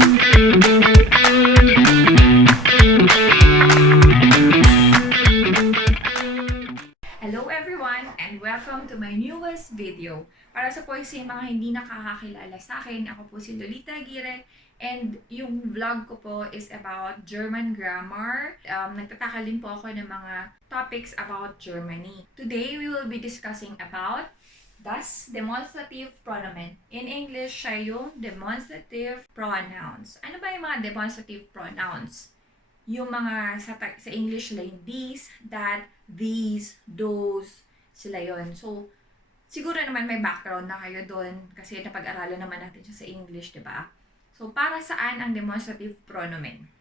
Hello everyone and welcome to my newest video. Para sa po yung mga hindi nakakakilala sa akin, ako po si Lolita Aguirre and yung vlog ko po is about German grammar. Nagtatakal din po ako ng mga topics about Germany. Today, we will be discussing about das demonstrative pronoun. In English, siya yung demonstrative pronouns. Ano ba yung mga demonstrative pronouns? Yung mga sa English like these, that, these, those, sila yon. So, siguro naman may background na kayo doon kasi napag-aralan naman natin siya sa English, di ba? So, para saan ang demonstrative pronoun?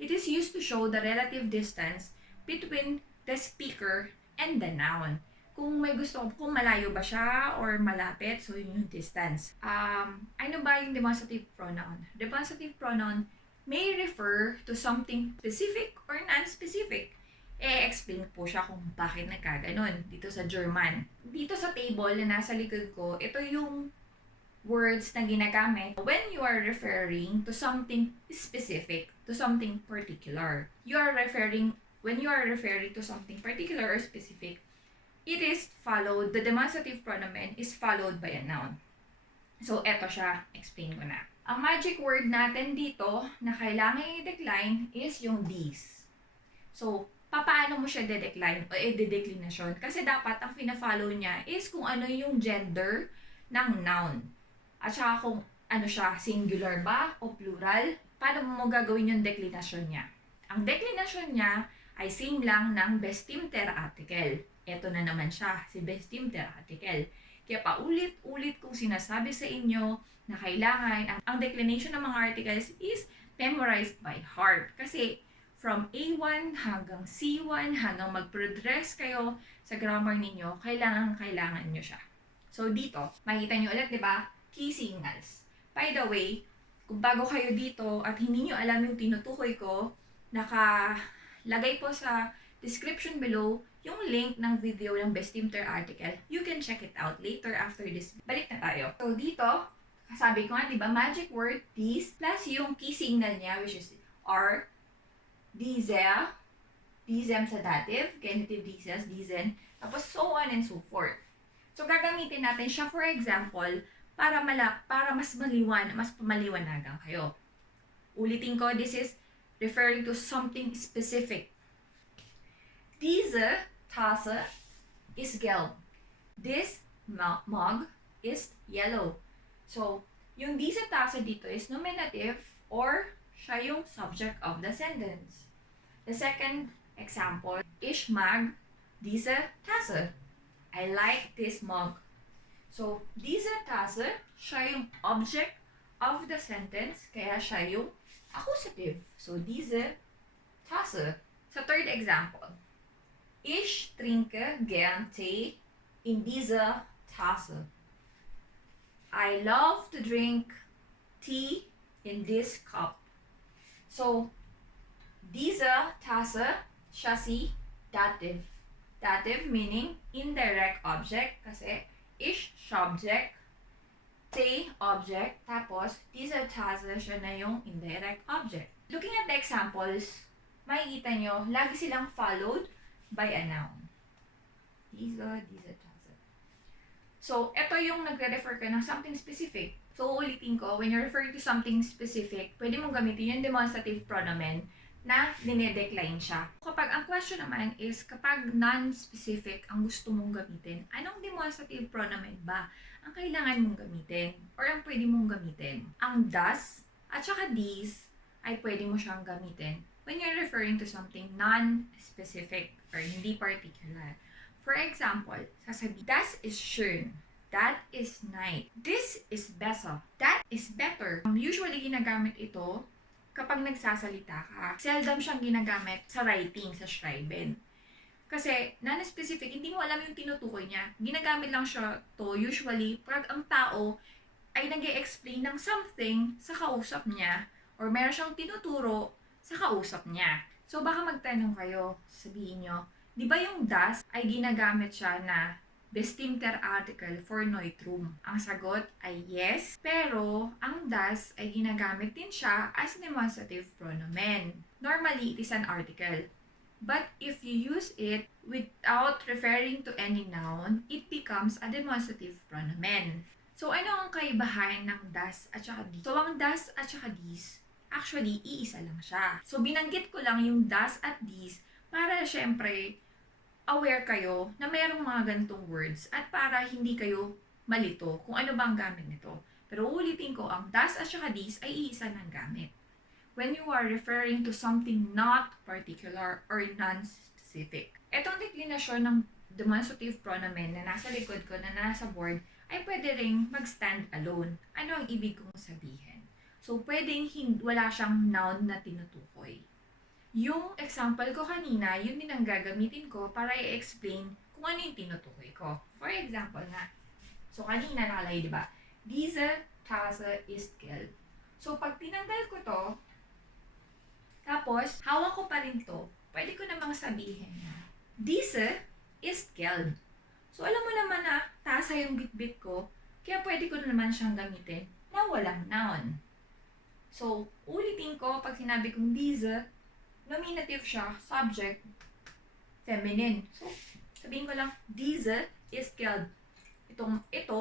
It is used to show the relative distance between the speaker and the noun. Kung may gusto, kung malayo ba siya or malapit, so yun yung distance. Ano ba yung demonstrative pronoun? Demonstrative pronoun may refer to something specific or non-specific. Explain po siya kung bakit nagkaganon dito sa German. Dito sa table na nasa likod ko, ito yung words na ginagamit when you are referring to something specific, to something particular. When you are referring to something particular or specific, it is followed, the demonstrative pronoun is followed by a noun. So, eto siya. Explain ko na. Ang magic word natin dito na kailangan i-decline is yung these. So, paano mo siya de-decline o de-declination? Kasi dapat ang pina-follow niya is kung ano yung gender ng noun. At saka kung ano siya, singular ba o plural, paano mo gagawin yung declination niya? Ang declination niya ay same lang ng bestimter article. Ito na naman siya, si bestimter article. Kaya paulit-ulit kong sinasabi sa inyo na kailangan ang declination ng mga articles is memorized by heart. Kasi from A1 hanggang C1 hanggang mag-progress kayo sa grammar ninyo, kailangan nyo siya. So dito, makita nyo ulit, di ba? Key signals. By the way, kung bago kayo dito at hindi nyo alam yung tinutukoy ko, nakalagay po sa description below yung link ng video ng Bestimter article. You can check it out later after this. Balik na tayo. So dito, sabi ko nga, di ba, magic word, these, plus yung key signal niya, which is are, diese, diesem sa dative, genitive dieses, diesen, tapos so on and so forth. So gagamitin natin siya, for example, para mas pamaliwanagan kayo. Ulitin ko, this is referring to something specific. Diese Tasse is gelb. This mug is yellow. So, yung diese Tasse dito is nominative or siya yung subject of the sentence. The second example, ich mag diese Tasse. I like this mug. So, diese Tasse, siya yung object of the sentence, kaya siya yung accusative. So, diese Tasse. Sa third example, ich trinke gern Tee in dieser Tasse. I love to drink tea in this cup. So, diese Tasse, siya si dative. Dative meaning indirect object kasi ich subject, Tee object, tapos diese Tasse siya na yung indirect object. Looking at the examples, makikita nyo, lagi silang followed by a noun. Diese Tasse. So, ito yung nagre-refer ka ng something specific. So, ulitin ko, when you're referring to something specific, pwede mong gamitin yung demonstrative pronoun na dinedecline siya. Kapag ang question naman is, kapag non-specific ang gusto mong gamitin, anong demonstrative pronoun ba ang kailangan mong gamitin or ang pwede mong gamitin? Ang das at saka these ay pwede mo siyang gamitin when you're referring to something non-specific or hindi particular. For example, sasabi, das ist schön, that is nice, this is besser, that is better. Usually, ginagamit ito kapag nagsasalita ka. Seldom siyang ginagamit sa writing, sa schreiben. Kasi, non-specific, hindi mo alam yung tinutukoy niya. Ginagamit lang siya to usually pag ang tao ay nag-e-explain ng something sa kausap niya or meron siyang tinuturo sa kausap niya. So, baka magtanong kayo, sabihin nyo, di ba yung das ay ginagamit siya na bestimmter article for neutrum? Ang sagot ay yes, pero ang das ay ginagamit din siya as demonstrative pronomen. Normally, it is an article. But if you use it without referring to any noun, it becomes a demonstrative pronomen. So, ano ang kaibahan ng das at saka dis? So, ang das at saka dis, actually, iisa lang siya. So, binanggit ko lang yung das at dis para syempre aware kayo na mayroong mga ganitong words at para hindi kayo malito kung ano ba ang gamit nito. Pero ulitin ko, ang das at saka dis ay iisa ng gamit when you are referring to something not particular or non-specific. Itong declination ng demonstrative pronomen na nasa likod ko, na nasa board, ay pwede ring mag-stand alone. Ano ang ibig kong sabihin? So, pwedeng wala siyang noun na tinutukoy. Yung example ko kanina, yun din ang gagamitin ko para i-explain kung ano yung tinutukoy ko. For example nga, so kanina nakalagay, di ba? Diese Tasse ist gelb. So, pag tinanggal ko to, tapos, hawak ko pa rin to, pwede ko namang sabihin na, diese ist gelb. So, alam mo naman na, tasa yung bitbit ko, kaya pwede ko naman siyang gamitin na walang noun. So, ulitin ko, pag sinabi kong diese, nominative siya, subject, feminine. So, sabihin ko lang, diese ist gelb. Ito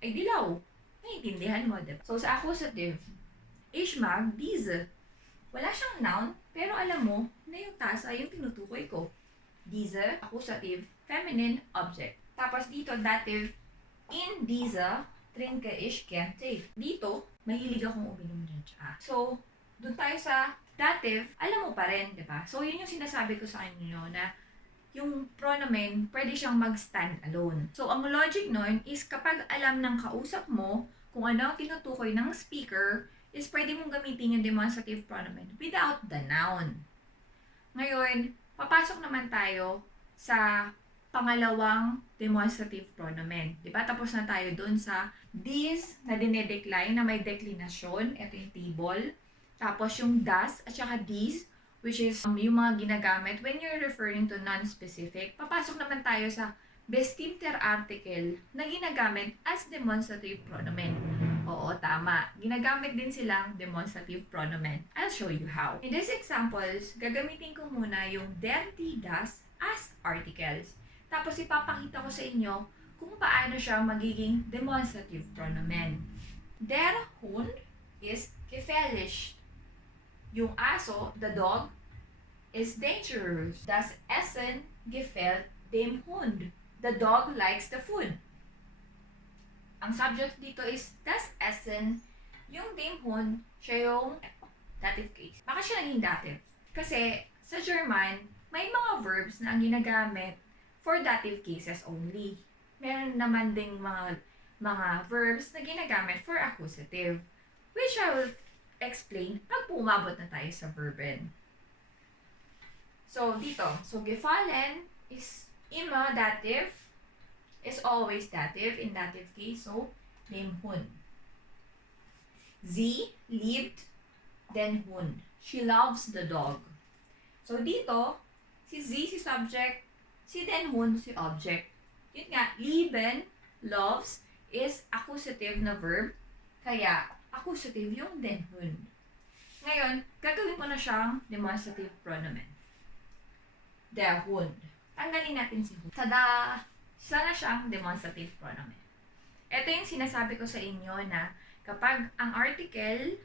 ay dilaw. Naiintindihan mo, diba? So, sa accusative, ich mag diese. Wala siyang noun, pero alam mo na yung tasa yung tinutukoy ko. Diese, accusative, feminine, object. Tapos dito, dative, in diese trinke ich gern Tee. Dito, mahilig akong uminom ng tsaa. So, dun tayo sa dative, alam mo pa rin, di ba? So, yun yung sinasabi ko sa inyo na yung pronomen, pwede siyang mag-stand alone. So, ang logic nun is kapag alam ng kausap mo kung ano ang tinutukoy ng speaker, is pwede mong gamitin yung demonstrative pronomen without the noun. Ngayon, papasok naman tayo sa pangalawang demonstrative pronomen. Diba? Tapos na tayo dun sa this na dinedecline na may declination. Ito yung table. Tapos yung das at saka these, which is yung mga ginagamit when you're referring to non-specific. Papasok naman tayo sa bestimmter article na ginagamit as demonstrative pronomen. Oo, tama. Ginagamit din silang demonstrative pronomen. I'll show you how. In these examples, gagamitin ko muna yung der, die, das as articles. Tapos ipapakita ko sa inyo kung paano siya magiging demonstrative pronomen. Der Hund is gefährlich. Yung aso, the dog, is dangerous. Das Essen gefällt dem Hund. The dog likes the food. Ang subject dito is das Essen. Yung dem Hund, siya yung dative case. Bakit siya naging dative? Kasi sa German, may mga verbs na ang ginagamit for dative cases only. Meron naman ding mga verbs na ginagamit for accusative, which I will explain pag pumabot na tayo sa verben. So, dito. So, gefallen is immer dative, is always dative in dative case. So, dem Hund. Sie liebt den Hund. She loves the dog. So, dito, si sie, si subject, si den Hund, si object. Yun nga, lieben, loves, is accusative na verb. Kaya, accusative yung den Hund. Ngayon, gagawin ko na siyang demonstrative pronomen. Der Hund. Tanggalin natin si Hund. Tada! Isa na siyang demonstrative pronomen. Ito yung sinasabi ko sa inyo na kapag ang article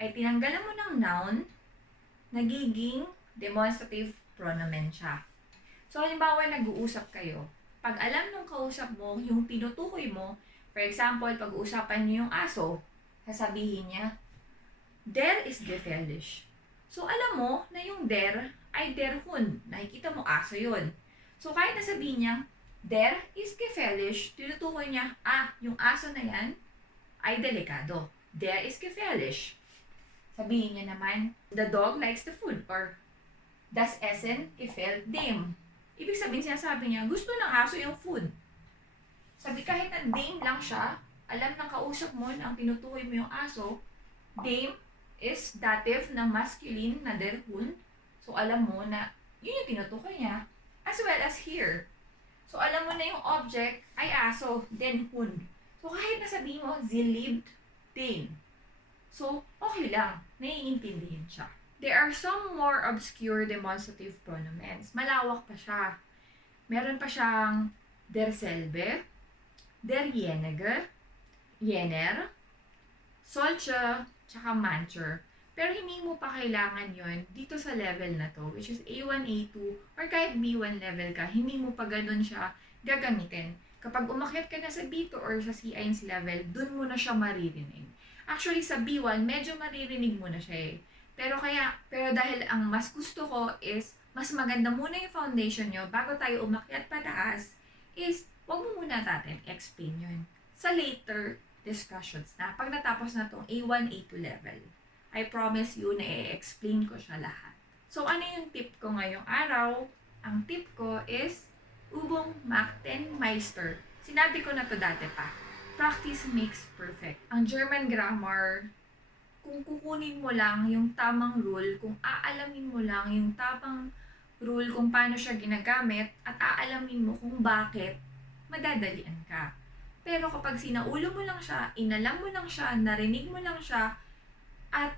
ay tinanggalan mo ng noun, nagiging demonstrative pronomen siya. So, halimbawa, nag-uusap kayo. Pag alam nung kausap mo, yung tinutukoy mo, for example, pag-uusapan niyo yung aso, sasabihin niya, der ist gefährlich. So, alam mo na yung der ay der Hund. Nakikita mo, aso yun. So, kahit nasabihin niya, der ist gefährlich, tinutukoy niya, yung aso na yan ay delikado. Der ist gefährlich. Sabihin niya naman, the dog likes the food, or das Essen gefällt dem. Ibig sabihin, sinasabi niya, gusto ng aso yung food. Sabi, kahit na dem lang siya, alam ng kausap mo na ang tinutukoy mo yung aso, dem is dative ng masculine na der Hund. So, alam mo na yun yung tinutukoy niya, as well as here. So, alam mo na yung object ay aso, then Hund. So, kahit nasabihin mo, sie liebt den. So, okay lang. Naiintindihan siya. There are some more obscure demonstrative pronouns. Malawak pa siya. Meron pa siyang derselbe, derjenige, jener, solche, tsaka mancher. Pero hindi mo pa kailangan yon dito sa level na to, which is A1, A2, or kahit B1 level ka, hindi mo pa ganun siya gagamitin. Kapag umakyat ka na sa B2 or sa C1 level, dun mo na siya maririnig. Actually, sa B1, medyo maririnig mo na siya eh. Pero dahil ang mas gusto ko is, mas maganda muna yung foundation nyo bago tayo umakyat pataas, is, wag mo muna natin explain yun. Sa later discussions na, pag natapos na tong A1, A2 level, I promise you na i-explain ko siya lahat. So, ano yung tip ko ngayong araw? Ang tip ko is, Übung macht den Meister. Sinabi ko na to dati pa. Practice makes perfect. Ang German grammar, kung kukunin mo lang yung tamang rule, kung aalamin mo lang yung tamang rule kung paano siya ginagamit, at aalamin mo kung bakit, madadalian ka. Pero kapag sinaulo mo lang siya, inalam mo lang siya, narinig mo lang siya, at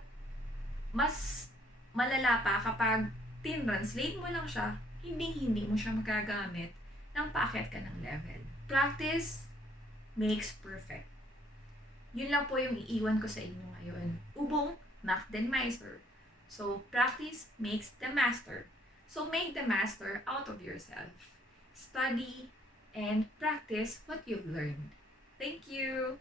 mas malala pa kapag tin-translate mo lang siya, hindi mo siya magagamit nang paakyat ka ng level. Practice makes perfect. Yun lang po yung iiwan ko sa inyo ngayon. Übung macht den Meister. So, practice makes the master. So, make the master out of yourself. Study and practice what you've learned. Thank you!